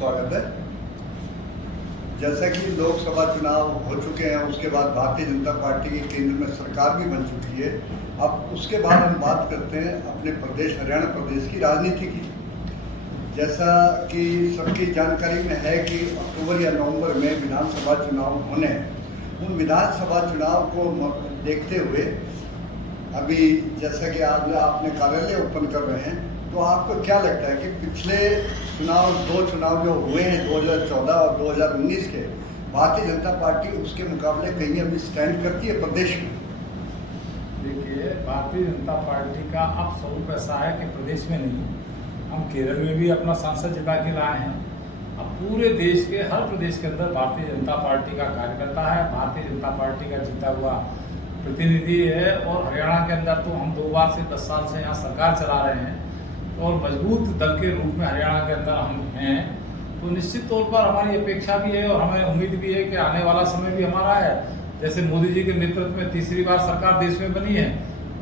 स्वागत है। जैसा कि लोकसभा चुनाव हो चुके हैं, उसके बाद भारतीय जनता पार्टी की केंद्र में सरकार भी बन चुकी है। अब उसके बाद हम बात करते हैं अपने प्रदेश हरियाणा प्रदेश की राजनीति की। जैसा कि सबकी जानकारी में है कि अक्टूबर या नवंबर में विधानसभा चुनाव होने हैं। उन विधानसभा चुनाव को देखते हुए अभी जैसा कि आज आपने कार्यालय ओपन कर रहे हैं, तो आपको क्या लगता है कि पिछले दो चुनाव जो हुए हैं 2014 और 2019 के, भारतीय जनता पार्टी उसके मुकाबले कहीं अभी स्टैंड करती है प्रदेश में? देखिए, भारतीय जनता पार्टी का अब स्वरूप ऐसा है कि प्रदेश में नहीं, हम केरल में भी अपना सांसद जिता के लाए हैं। अब पूरे देश के हर प्रदेश के अंदर भारतीय जनता पार्टी का कार्यकर्ता है, भारतीय जनता पार्टी का जीता हुआ प्रतिनिधि है। और हरियाणा के अंदर तो हम 2 बार से 10 साल से यहाँ सरकार चला रहे हैं और मजबूत दल के रूप में हरियाणा के अंदर हम हैं। तो निश्चित तौर पर हमारी अपेक्षा भी है और हमें उम्मीद भी है कि आने वाला समय भी हमारा है। जैसे मोदी जी के नेतृत्व में तीसरी बार सरकार देश में बनी है,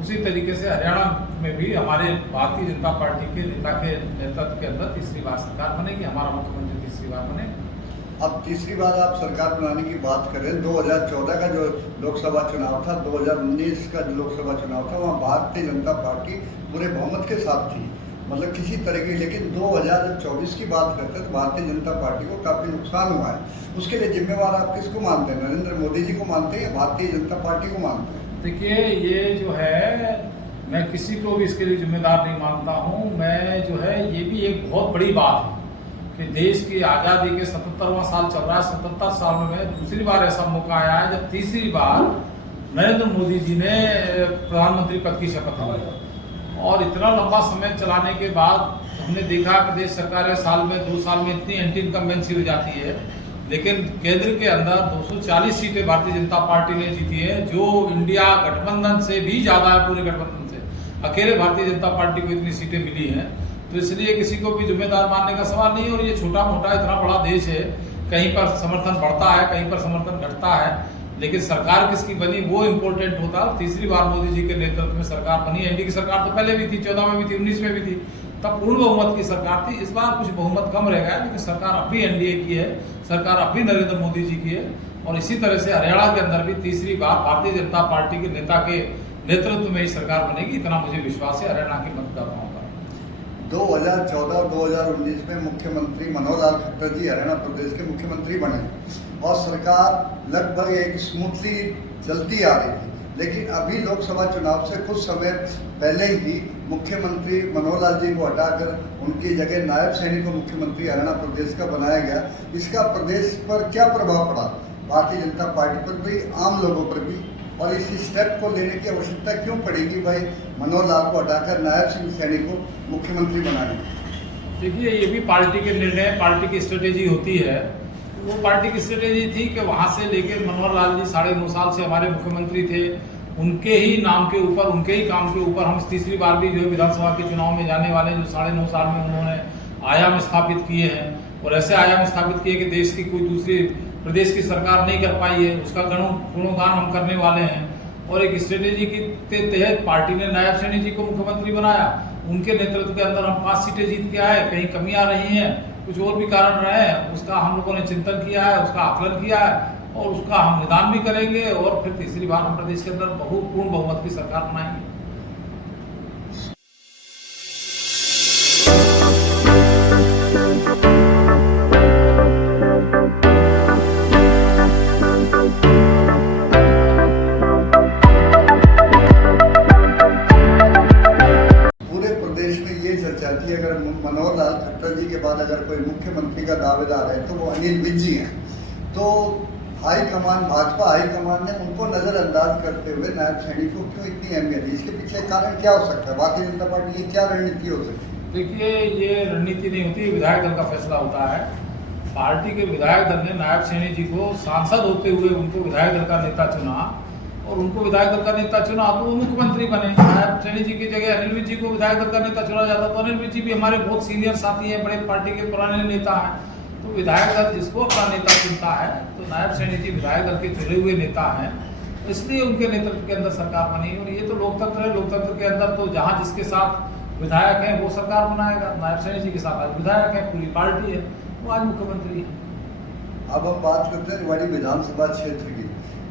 उसी तरीके से हरियाणा में भी हमारे भारतीय जनता पार्टी के नेता के नेतृत्व के अंदर तीसरी बार सरकार बनेगी, हमारा मुख्यमंत्री तीसरी बार बनेगा। अब तीसरी बार आप सरकार बनाने की बात करें, 2014 का जो लोकसभा चुनाव था, 2019 का जो लोकसभा चुनाव था, वहाँ भारतीय जनता पार्टी पूरे बहुमत के साथ थी, मतलब किसी तरह की। लेकिन 2024 की बात करते हैं तो भारतीय जनता पार्टी को काफ़ी नुकसान हुआ है। उसके लिए जिम्मेवार आप किसको मानते हैं? नरेंद्र मोदी जी को मानते हैं या भारतीय जनता पार्टी को मानते हैं? देखिए, ये जो है, मैं किसी को भी इसके लिए जिम्मेदार नहीं मानता हूँ। मैं जो है, ये भी एक बहुत बड़ी बात है कि देश की आज़ादी के 77वां साल चल रहा है। 77 साल में दूसरी बार ऐसा मौका आया है जब तीसरी बार नरेंद्र मोदी जी ने प्रधानमंत्री पद की शपथ ली। और इतना लंबा समय चलाने के बाद हमने देखा प्रदेश सरकारें साल में 2 साल में इतनी एंटी इनकम्बेंसी हो जाती है, लेकिन केंद्र के अंदर 240 सीटें भारतीय जनता पार्टी ने जीती है, जो इंडिया गठबंधन से भी ज़्यादा है। पूरे गठबंधन से अकेले भारतीय जनता पार्टी को इतनी सीटें मिली हैं। तो इसलिए किसी को भी जिम्मेदार मानने का सवाल नहीं। और ये छोटा मोटा इतना बड़ा देश है, कहीं पर समर्थन बढ़ता है, कहीं पर समर्थन घटता है, लेकिन सरकार किसकी बनी वो इम्पोर्टेंट होता है। तीसरी बार मोदी जी के नेतृत्व में सरकार बनी। एनडीए की सरकार तो पहले भी थी, 14 में भी थी, 19 में भी थी, तब पूर्ण बहुमत की सरकार थी। इस बार कुछ बहुमत कम रह गया, लेकिन सरकार अब भी एनडीए की है, सरकार अब भी नरेंद्र मोदी जी की है। और इसी तरह से हरियाणा के अंदर भी तीसरी बार भारतीय जनता पार्टी के नेता के नेतृत्व में ही सरकार बनेगी, इतना मुझे विश्वास है हरियाणा के मतदाताओं का। 2014 और 2019 में मुख्यमंत्री मनोहर लाल खट्टर जी हरियाणा प्रदेश के मुख्यमंत्री बने और सरकार लगभग एक स्मूथली चलती आ रही थी। लेकिन अभी लोकसभा चुनाव से कुछ समय पहले ही मुख्यमंत्री मनोहर लाल जी को हटाकर उनकी जगह नायब सैनी को मुख्यमंत्री हरियाणा प्रदेश का बनाया गया। इसका प्रदेश पर क्या प्रभाव पड़ा? भारतीय जनता पार्टी पर भी, आम लोगों पर भी? और इस स्टेप को लेने की आवश्यकता क्यों पड़ेगी भाई मनोहर लाल को हटाकर नायब सिंह सैनी को मुख्यमंत्री बनाने? देखिए, ये भी पार्टी के निर्णय, पार्टी की स्ट्रेटेजी होती है। वो पार्टी की स्ट्रेटेजी थी कि वहाँ से लेकर मनोहर लाल जी 9.5 साल से हमारे मुख्यमंत्री थे, उनके ही नाम के ऊपर, उनके ही काम के ऊपर हम तीसरी बार भी जो विधानसभा के चुनाव में जाने वाले जो 9.5 साल में उन्होंने आयाम स्थापित किए हैं, और ऐसे आयाम स्थापित किए कि देश की कोई दूसरी प्रदेश की सरकार नहीं कर पाई है, उसका गुणगान हम करने वाले हैं। और एक स्ट्रेटेजी के तहत पार्टी ने नायब सैनी जी को मुख्यमंत्री बनाया। उनके नेतृत्व के अंदर हम 5 सीटें जीत के आए। कहीं कमियां रही हैं, कुछ और भी कारण रहे हैं, उसका हम लोगों ने चिंतन किया है, उसका आकलन किया है और उसका हम निदान भी करेंगे। और फिर तीसरी बार हम प्रदेश के अंदर पूर्ण बहुमत की सरकार बनाएंगे। अगर मनोहर लाल खट्टर जी के बाद अगर कोई मुख्यमंत्री का दावेदार है तो वो अनिल विज जी हैं। तो हाईकमान, भाजपा हाईकमान ने उनको नजरअंदाज करते हुए नायब सैनी को क्यों इतनी अहमियत दी? इसके पीछे कारण क्या हो सकता है? भारतीय जनता पार्टी की क्या रणनीति हो सकती है? देखिए, ये रणनीति नहीं होती, विधायक दल का फैसला होता है। पार्टी के विधायक दल ने नायब सैनी जी को सांसद होते हुए उनको विधायक दल का नेता चुना और उनको विधायक दल का नेता चुना तो वो मुख्यमंत्री बने। नायब सैनी जी की जगह अनिल विज जी को विधायक दल का नेता चुना जाता तो अनिल विज जी भी हमारे बहुत सीनियर साथी हैं, बड़े पार्टी के पुराने नेता हैं। तो विधायक दल जिसको अपना नेता चुनता है, तो नायब सैनी जी विधायक दल के चुने हुए नेता हैं, इसलिए उनके नेतृत्व के अंदर सरकार बनी। और ये तो लोकतंत्र है, लोकतंत्र के अंदर तो जहाँ जिसके साथ विधायक हैं वो सरकार बनाएगा। नायब सैनी जी के साथ आज विधायक है, पूरी पार्टी है, वो आज मुख्यमंत्री है। अब हम बात करते हैं रेवाड़ी विधानसभा क्षेत्र की।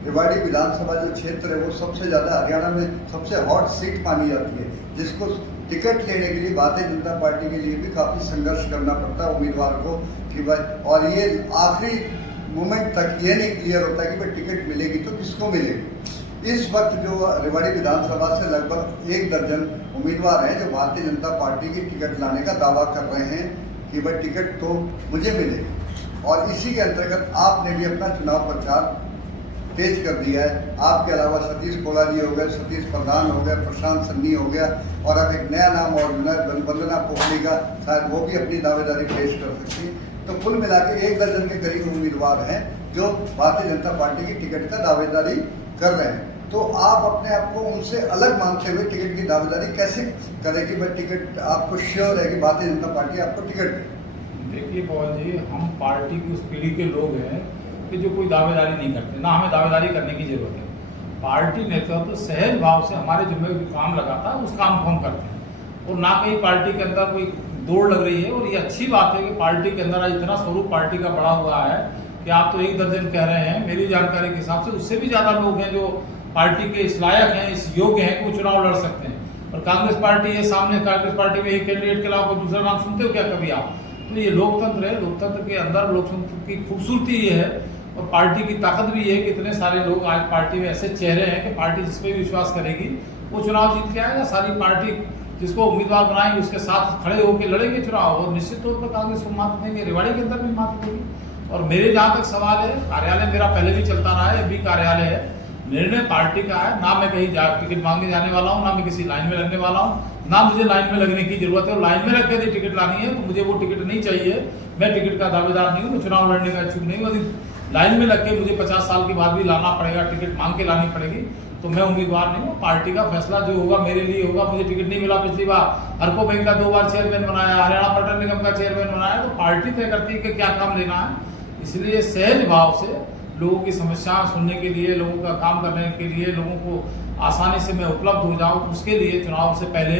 रेवाड़ी विधानसभा जो क्षेत्र है वो सबसे ज़्यादा हरियाणा में सबसे हॉट सीट मानी जाती है, जिसको टिकट लेने के लिए भारतीय जनता पार्टी के लिए भी काफ़ी संघर्ष करना पड़ता है उम्मीदवार को कि भाई, और ये आखिरी मोमेंट तक ये नहीं क्लियर होता कि भाई टिकट मिलेगी तो किसको मिलेगी। इस वक्त जो रेवाड़ी विधानसभा से लगभग 1 दर्जन उम्मीदवार हैं जो भारतीय जनता पार्टी की टिकट लाने का दावा कर रहे हैं कि भाई टिकट तो मुझे मिलेगी। और इसी के अंतर्गत आपने भी अपना चुनाव प्रचार तेज कर दिया है। आपके अलावा सतीश कोला जी हो गए, सतीश प्रधान हो गए, प्रशांत सन्नी हो गया, और अब एक नया नाम और वंदना पोखली का, शायद वो भी अपनी दावेदारी पेश कर सकती। तो कुल मिला के 1 दर्जन के करीब उम्मीदवार हैं जो भारतीय जनता पार्टी की टिकट का दावेदारी कर रहे हैं। तो आप अपने आप को उनसे अलग मानते हुए टिकट की दावेदारी कैसे करें कि भाई टिकट आपको श्योर है कि भारतीय जनता पार्टी आपको टिकट दे? देखिए पवन जी, हम पार्टी की उस पीढ़ी के लोग हैं कि जो कोई दावेदारी नहीं करते, ना हमें दावेदारी करने की जरूरत है। पार्टी नेतृत्व तो सहज भाव से हमारे जिम्मे जो काम लगाता है उस काम को हम करते हैं, और ना कहीं पार्टी के अंदर कोई दौड़ लग रही है। और ये अच्छी बात है कि पार्टी के अंदर आज इतना स्वरूप पार्टी का बढ़ा हुआ है कि आप तो 1 दर्जन कह रहे हैं, मेरी जानकारी के हिसाब से उससे भी ज़्यादा लोग हैं जो पार्टी के इस लायक हैं, इस योग्य हैं कि वो चुनाव लड़ सकते हैं। और कांग्रेस पार्टी है सामने, कांग्रेस पार्टी में एक कैंडिडेट के अलावा कोई दूसरा नाम सुनते हो क्या कभी आप? तो ये लोकतंत्र है, लोकतंत्र के अंदर लोकतंत्र की खूबसूरती ये है और पार्टी की ताकत भी ये है कि इतने सारे लोग आज पार्टी में ऐसे चेहरे हैं कि पार्टी जिस पे भी विश्वास करेगी वो चुनाव जीत के आएगा। सारी पार्टी जिसको उम्मीदवार बनाएंगे उसके साथ खड़े होकर लड़ेंगे चुनाव, और निश्चित तौर पर कांग्रेस को मात देंगे, रेवाड़ी के अंदर भी मात देंगे। और मेरे जहाँ तक सवाल है, कार्यालय मेरा पहले भी चलता रहा है, अभी कार्यालय है, निर्णय पार्टी का है। ना मैं कहीं टिकट मांगने जाने वाला हूँ, ना मैं किसी लाइन में लगने वाला हूँ, ना मुझे लाइन में लगने की जरूरत है। और लाइन में रख के टिकट लानी है तो मुझे वो टिकट नहीं चाहिए, मैं टिकट का दावेदार नहीं हूँ, मैं चुनाव लड़ने का इच्छुक नहीं हूँ। लाइन में लग के मुझे 50 साल के बाद भी लाना पड़ेगा, टिकट मांग के लानी पड़ेगी, तो मैं उम्मीदवार नहीं हूँ। पार्टी का फैसला जो होगा मेरे लिए होगा। मुझे टिकट नहीं मिला पिछली बार, हरको बैंक का 2 बार चेयरमैन बनाया, हरियाणा पर्यटन निगम का चेयरमैन बनाया, तो पार्टी तय करती है कि क्या काम लेना है। इसलिए सहज भाव से लोगों की समस्याएं सुनने के लिए, लोगों का काम करने के लिए, लोगों को आसानी से मैं उपलब्ध हो जाऊं, उसके लिए चुनाव से पहले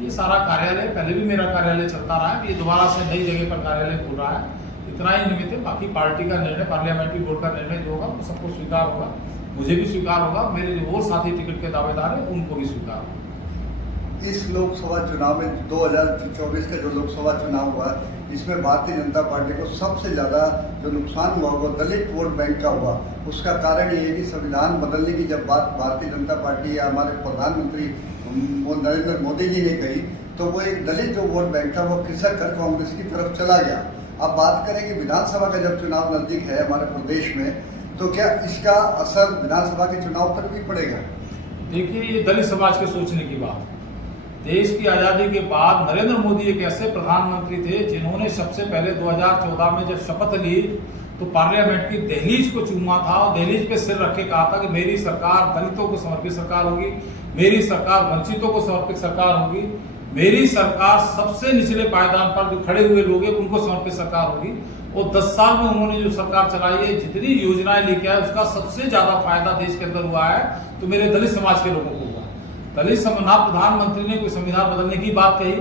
ये सारा कार्यालय, पहले भी मेरा कार्यालय चलता रहा है, ये दोबारा से नई जगह पर कार्यालय खुल रहा है। इतना ही निमित्त है। बाकी पार्टी का निर्णय, पार्लियामेंट्री बोर्ड का निर्णय जो होगा वो सबको स्वीकार होगा, मुझे भी स्वीकार होगा, मेरे जो और साथी टिकट के दावेदार हैं उनको भी स्वीकार होगा। इस लोकसभा चुनाव में 2024 का जो लोकसभा चुनाव हुआ, इसमें भारतीय जनता पार्टी को सबसे ज़्यादा जो नुकसान हुआ वो दलित वोट बैंक का हुआ। उसका कारण ये है कि संविधान बदलने की जब बात भारतीय जनता पार्टी या हमारे प्रधानमंत्री नरेंद्र मोदी जी ने कही, तो वो एक दलित जो वोट बैंक था वो खिसक कर कांग्रेस की तरफ चला गया। अब बात करें कि विधानसभा का जब चुनाव नज़दीक है हमारे प्रदेश में, तो क्या इसका असर विधानसभा के चुनाव पर भी पड़ेगा? देखिए, ये दलित समाज के सोचने की बात। देश की आज़ादी के बाद नरेंद्र मोदी एक ऐसे प्रधानमंत्री थे जिन्होंने सबसे पहले 2014 में जब शपथ ली तो पार्लियामेंट की दहलीज को चूमा था और दहलीज पे सिर रख के कहा था कि मेरी सरकार दलितों को समर्पित सरकार होगी, मेरी सरकार वंचितों को समर्पित सरकार होगी, मेरी सरकार सबसे निचले पायदान पर जो खड़े हुए लोग हैं उनको समर्पित सरकार होगी। और 10 साल में उन्होंने जो सरकार चलाई है, जितनी योजनाएं लेके आए, उसका सबसे ज्यादा फायदा देश के अंदर हुआ है तो मेरे दलित समाज के लोगों को हुआ। दलित ना प्रधानमंत्री ने कोई संविधान बदलने की बात कही,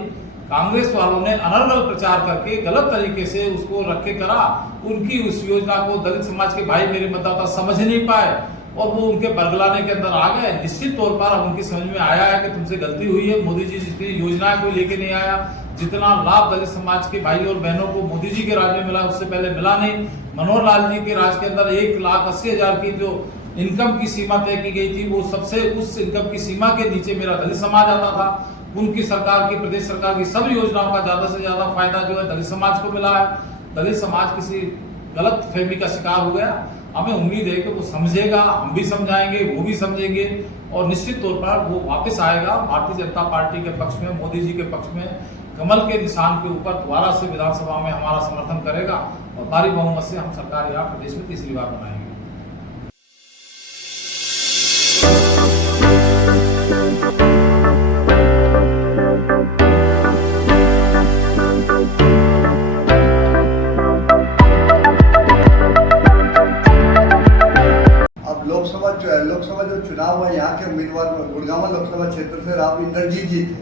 कांग्रेस वालों ने अनर्गल प्रचार करके गलत तरीके से उसको रख के करा। उनकी उस योजना को दलित समाज के भाई मेरे मतदाता समझ नहीं पाए और वो उनके बरगलाने के अंदर आ गए। निश्चित तौर पर अब उनकी समझ में आया है कि तुमसे गलती हुई है। मोदी जी जितनी योजनाएं कोई लेके नहीं आया, जितना लाभ दलित समाज के भाई और बहनों को मोदी जी के राज में मिला उससे पहले मिला नहीं। मनोहर लाल जी के राज के अंदर 1,80,000 की जो इनकम की सीमा तय की गई थी, वो सबसे उस इनकम की सीमा के नीचे मेरा दलित समाज आता था। उनकी सरकार की, प्रदेश सरकार की सब योजनाओं का ज्यादा से ज्यादा फायदा जो है दलित समाज को मिला है। दलित समाज किसी गलत फहमी का शिकार हो गया। हमें उम्मीद है कि वो समझेगा, हम भी समझाएंगे, वो भी समझेंगे और निश्चित तौर पर वो वापस आएगा भारतीय जनता पार्टी के पक्ष में, मोदी जी के पक्ष में, कमल के निशान के ऊपर दोबारा से विधानसभा में हमारा समर्थन करेगा और भारी बहुमत से हम सरकार यहाँ प्रदेश में तीसरी बार बनाएंगे। लोकसभा जो चुनाव है, यहाँ के उम्मीदवार गुड़गांव लोकसभा क्षेत्र से राव इंद्रजीत जी थे।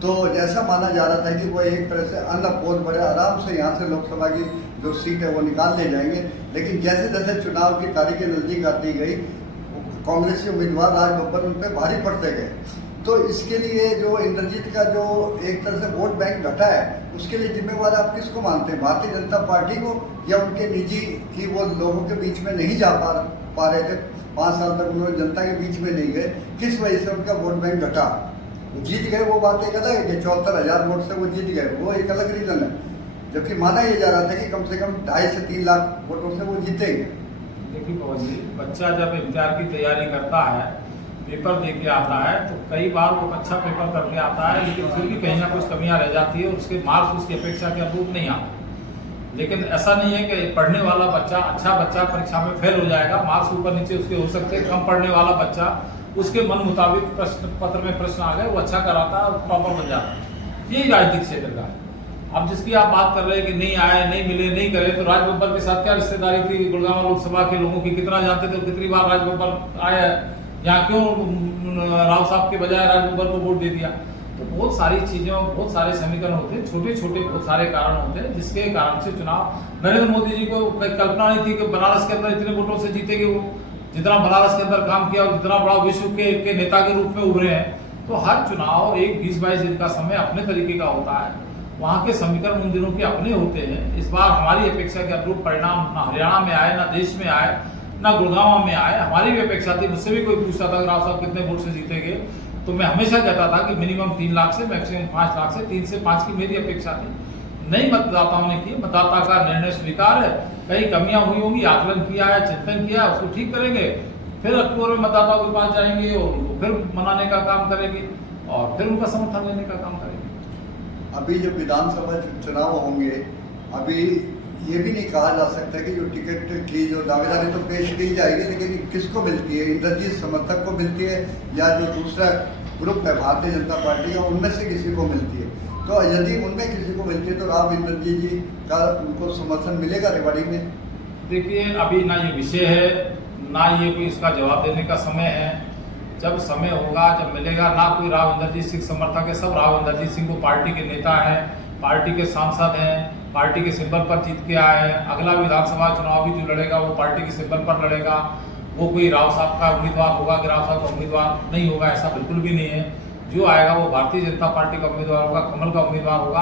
तो जैसा माना जा रहा था कि वो एक तरह से अनअपोज बड़े आराम से यहाँ से लोकसभा की जो सीट है वो निकाल ले जाएंगे। लेकिन जैसे जैसे चुनाव की तारीखें नज़दीक आती गई, कांग्रेसी उम्मीदवार राज बब्बर उन पर भारी पड़ते गए। तो इसके लिए जो इंद्रजीत का जो एक तरह से वोट बैंक घटा है, उसके लिए जिम्मेवार आप किसको मानते हैं? भारतीय जनता पार्टी को, या उनके निजी कि वो लोगों के बीच में नहीं जा पा रहे थे, 5 साल तक उन्होंने जनता के बीच में नहीं गए, किस वजह से उनका वोट बैंक घटा? वो जीत गए, वो बात एक अलग है कि 74,000 वोट से वो जीत गए, वो एक अलग रीजन है। जबकि माना यह जा रहा था कि कम से कम 2.5 से 3 लाख वोटों से वो जीतेंगे। देखिए पवन जी, बच्चा जब इम्तिहान की तैयारी करता है, पेपर दे के आता है, तो कई बार वो अच्छा पेपर करके आता है, लेकिन फिर भी कहीं ना कुछ कमियां रह जाती है, उसके मार्क्स उसकी अपेक्षा के अनुरूप नहीं आते। लेकिन ऐसा नहीं है कि पढ़ने वाला बच्चा, अच्छा बच्चा परीक्षा में फेल हो जाएगा, मार्क्स ऊपर नीचे उसके हो सकते हैं। कम पढ़ने वाला बच्चा, उसके मन मुताबिक प्रश्न पत्र में प्रश्न आ गए, वो अच्छा कराता है और टॉपर बन जाता है। यही राजनीतिक क्षेत्र का है। अब जिसकी आप बात कर रहे हैं कि नहीं आए, नहीं मिले, नहीं करे, तो राज बब्बर के साथ क्या रिश्तेदारी थी? गुड़गांव लोकसभा के लोगों की कितना जानते थे, कितनी बार राज बब्बर आया, यहाँ क्यों राव साहब के बजाय राज बब्बर को वोट दे दिया? तो बहुत सारी चीजें, बहुत सारे समीकरण होते हैं, छोटे छोटे बहुत सारे कारण होते हैं, जिसके कारण से चुनाव। नरेंद्र मोदी जी को कल्पना नहीं थी कि बनारस के अंदर इतने वोटों से जीतेंगे। वो जितना बनारस के अंदर काम किया और जितना बड़ा विश्व के नेता के रूप में उभरे हैं। तो हर चुनाव एक 20-22 दिन का समय अपने तरीके का होता है, वहाँ के समीकरण उन दिनों के अपने होते हैं। इस बार हमारी अपेक्षा के अनुरूप परिणाम ना हरियाणा में आए, ना देश में आए, ना गुड़गांव में आए। हमारी भी अपेक्षा थी, मुझसे भी कोई पूछता था कि राव साहब कितने वोट से जीतेंगे, तो मैं हमेशा कहता था कि मिनिमम 3 लाख से मैक्सिमम 5 लाख से, 3 से 5 की मेरी अपेक्षा थी। नई मतदाताओं ने की, मतदाता का निर्णय स्वीकार है। कई कमियां हुई होंगी, आकलन किया है, चिंतन किया, उसको ठीक करेंगे, फिर अक्टूबर में मतदाताओं के पास जाएंगे और उनको फिर मनाने का काम करेंगे और फिर उनका समर्थन लेने का काम करेंगे। अभी जब विधानसभा चुनाव होंगे, अभी ये भी नहीं कहा जा सकता कि जो टिकट की जो दावेदारी तो पेश की जाएगी, लेकिन किसको मिलती है? इंद्रजीत समर्थक को मिलती है या जो दूसरा ग्रुप है भारतीय जनता पार्टी का, उनमें से किसी को मिलती है? तो यदि उनमें किसी को मिलती है तो राव इंद्रजीत जी का उनको समर्थन मिलेगा रेवाड़ी में? देखिए, अभी ना ये विषय है, ना ये कोई इसका जवाब देने का समय है। जब समय होगा, जब मिलेगा, ना कोई राव इंद्रजीत सिंह समर्थक है। सब राव इंद्रजीत सिंह को पार्टी के नेता हैं, पार्टी के सांसद हैं, पार्टी के सिंबल पर जीत के आए हैं। अगला विधानसभा चुनाव भी जो लड़ेगा वो पार्टी के सिंबल पर लड़ेगा। वो कोई राव साहब का उम्मीदवार होगा कि राव साहब का उम्मीदवार नहीं होगा, ऐसा बिल्कुल भी नहीं है। जो आएगा वो भारतीय जनता पार्टी का उम्मीदवार होगा, कमल का उम्मीदवार होगा,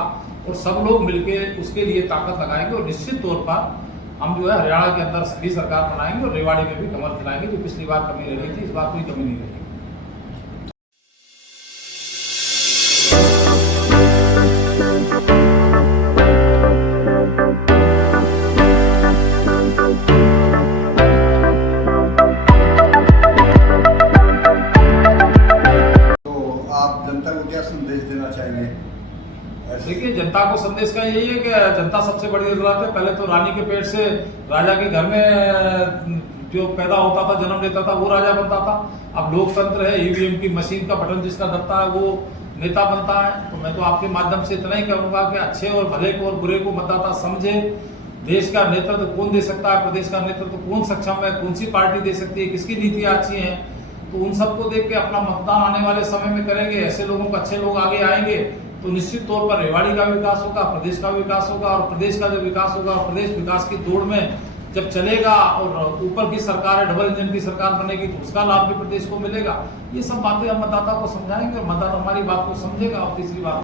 और सब लोग मिलकर उसके लिए ताकत लगाएंगे। और निश्चित तौर पर हम जो है हरियाणा के अंदर भी सरकार बनाएंगे और रेवाड़ी में भी कमल खिलाएंगे। जो पिछली बार कमी रह रही थी, इस बार कोई कमी नहीं रहेगी। संदेश देना चाहेंगे? देखिए, जनता को संदेश का यही है कि जनता सबसे बड़ी जरूरत है। पहले तो रानी के पेट से राजा के घर में जो पैदा होता था, जन्म लेता था, वो राजा बनता था। अब लोकतंत्र है, ईवीएम की मशीन का बटन जिसका दबता है वो नेता बनता है। तो मैं तो आपके माध्यम से इतना ही कहूंगा कि अच्छे और भले को और बुरे को मतदाता समझे। देश का नेतृत्व कौन दे सकता है, प्रदेश का नेतृत्व कौन सक्षम है, कौन सी पार्टी दे सकती है, किसकी नीतियां अच्छी हैं, तो उन सबको देख के अपना मतदान आने वाले समय में करेंगे। ऐसे लोगों को, अच्छे लोग आगे आएंगे तो निश्चित तौर पर रेवाड़ी का विकास होगा, प्रदेश का विकास होगा। और प्रदेश का जब विकास होगा और प्रदेश विकास की दौड़ में जब चलेगा और ऊपर की सरकार है, डबल इंजन की सरकार बनेगी, तो उसका लाभ भी प्रदेश को मिलेगा। ये सब बातें हम मतदाता को समझाएंगे और मतदाता हमारी बात को समझेगा। और तीसरी बात